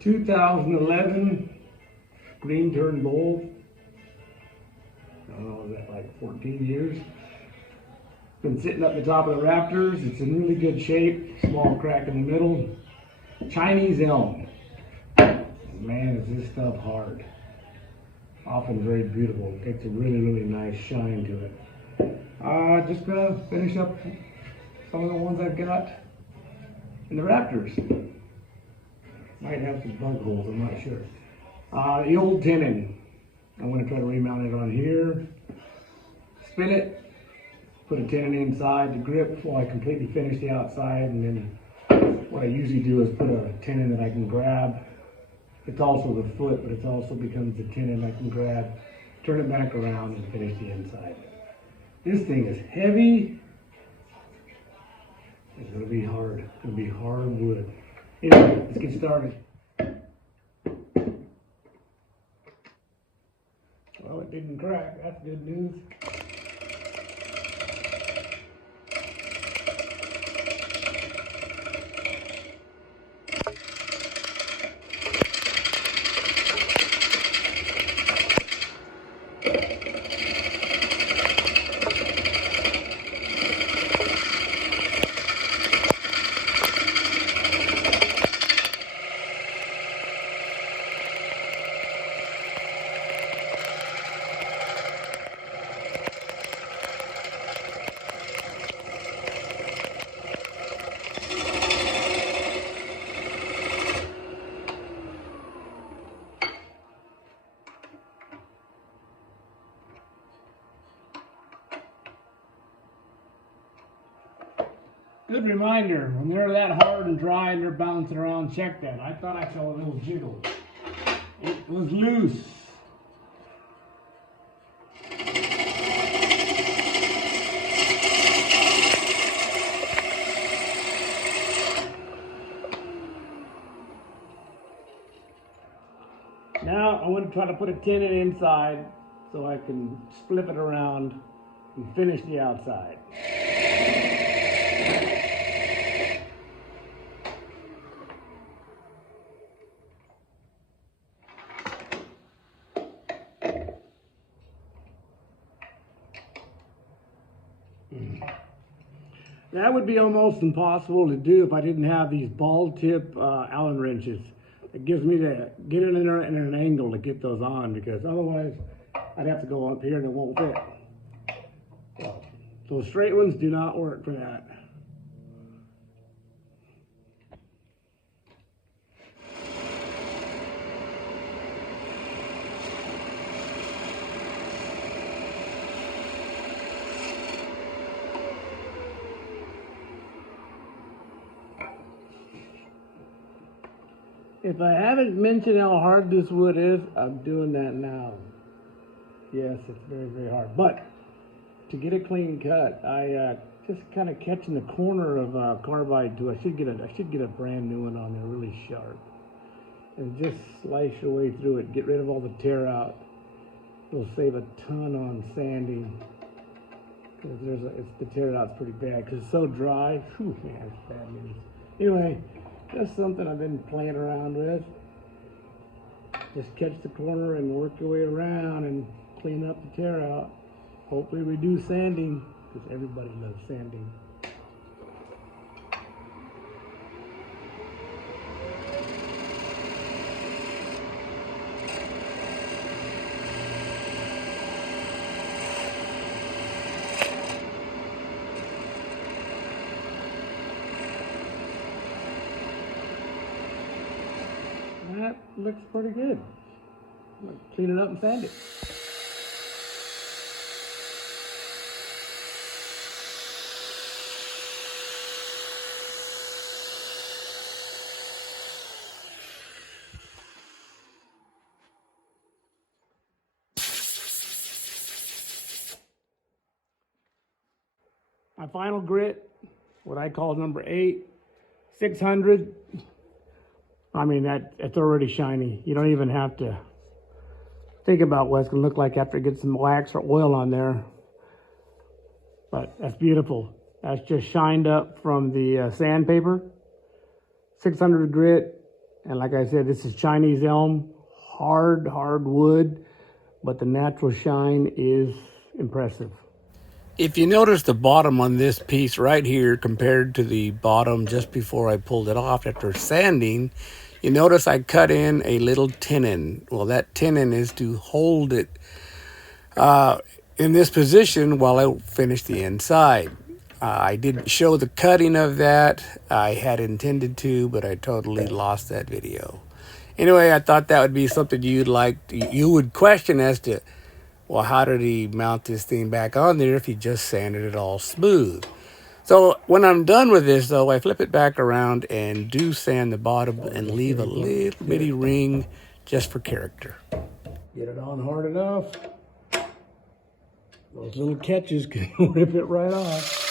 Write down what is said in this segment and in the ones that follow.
2011 green turn bowl. I don't know, is that like 14 years? Been sitting up the top of the rafters. It's in really good shape. Small crack in the middle. Chinese Elm. Man, is this stuff hard. Often very beautiful. Takes a really, really nice shine to it. Just gonna finish up some of the ones I've got in the rafters. Might have some bug holes, I'm not sure. The old tenon. I'm gonna try to remount it on here. Spin it. Put a tenon inside to grip while I completely finish the outside, and then what I usually do is put a tenon that I can grab. It's also the foot, but it also becomes the tenon I can grab, turn it back around, and finish the inside. This thing is heavy. It's gonna be hard. It's gonna be hard wood. Anyway, let's get started. Well, it didn't crack. That's good news. Good reminder, when they're that hard and dry and they're bouncing around, check that. I thought I saw a little jiggle. It was loose. Now I'm going to try to put a tenon inside so I can flip it around and finish the outside. That would be almost impossible to do if I didn't have these ball tip Allen wrenches. It gives me to get in there in an angle to get those on, because otherwise I'd have to go up here and it won't fit. So straight ones do not work for that. If I haven't mentioned how hard this wood is, I'm doing that now. Yes, it's very, very hard. But to get a clean cut, I just kind of catching the corner of carbide too. I should get a brand new one on there, really sharp, and just slice your way through it. Get rid of all the tear out. It'll save a ton on sanding, because the tear out's pretty bad because it's so dry. Whew, man, it's bad news. Anyway. Just something I've been playing around with. Just catch the corner and work your way around and clean up the tear out. Hopefully reduce sanding, because everybody loves sanding. That looks pretty good. I'm gonna clean it up and sand it. My final grit, what I call number 8, 600. I mean, it's already shiny. You don't even have to think about what it's gonna look like after it gets some wax or oil on there. But that's beautiful. That's just shined up from the sandpaper. 600 grit, And like I said, this is Chinese Elm, hard wood, but the natural shine is impressive. If you notice the bottom on this piece right here compared to the bottom just before I pulled it off after sanding, you notice I cut in a little tenon. Well, that tenon is to hold it in this position while I finish the inside. I didn't show the cutting of that. I had intended to, but I totally lost that video. Anyway, I thought that would be something you would question as to, well, how did he mount this thing back on there if he just sanded it all smooth? So when I'm done with this, though, I flip it back around and do sand the bottom and leave a little bitty ring just for character. Get it on hard enough. Those little catches can rip it right off.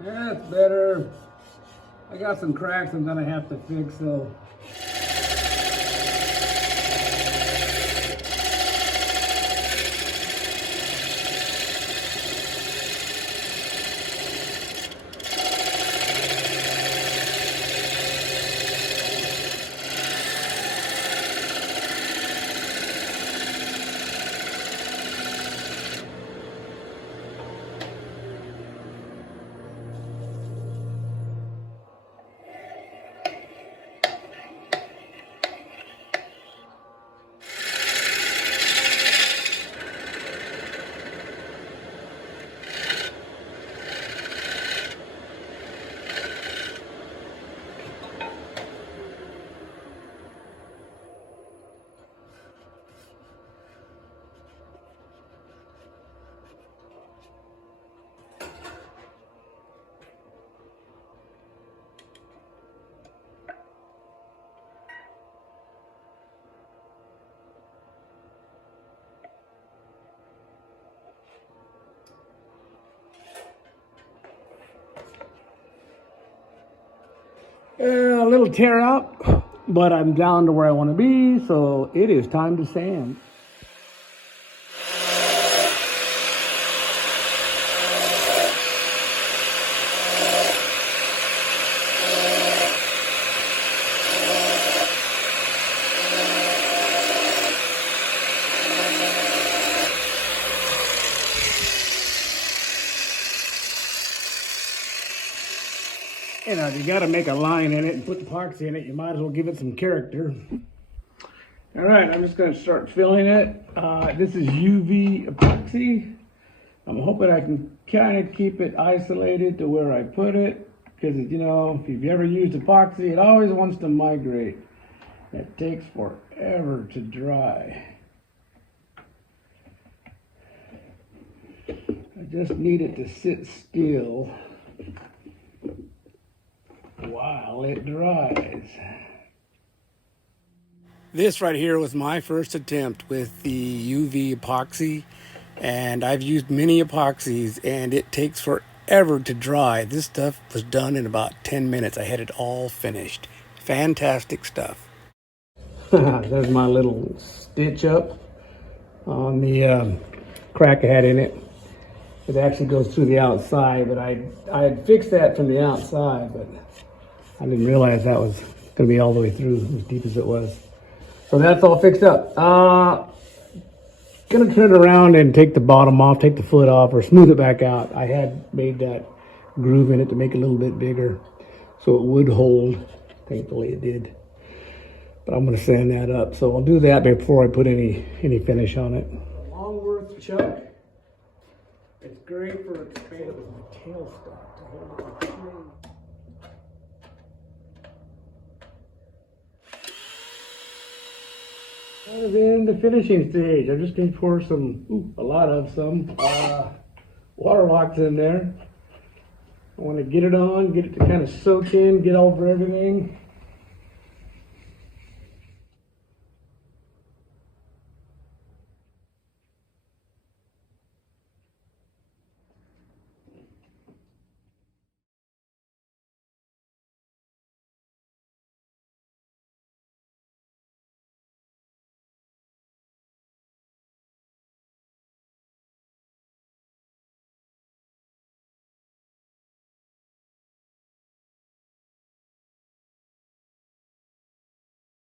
That's better. I got some cracks I'm gonna have to fix though. A little tear up, but I'm down to where I want to be, so it is time to sand. You know, if you got to make a line in it and put epoxy in it, you might as well give it some character. All right, I'm just going to start filling it. This is UV epoxy. I'm hoping I can kind of keep it isolated to where I put it, because, you know, if you've ever used epoxy, it always wants to migrate. It takes forever to dry. I just need it to sit still while it dries. This right here was my first attempt with the UV epoxy, and I've used many epoxies and it takes forever to dry. This stuff was done in about 10 minutes. I had it all finished. Fantastic stuff. There's my little stitch up on the crack I had in it. It actually goes through the outside, but I had fixed that from the outside, but I didn't realize that was going to be all the way through, as deep as it was. So that's all fixed up. Gonna turn it around and take the bottom off, take the foot off, or smooth it back out. I had made that groove in it to make it a little bit bigger, so it would hold. Thankfully it did. But I'm gonna sand that up. So I'll do that before I put any finish on it. Longworth chuck. It's great for expanding with my tailstock to hold it in place. Kind of in the finishing stage. I'm just going to pour some, a lot of some water locks in there. I want to get it on, get it to kind of soak in, get over everything.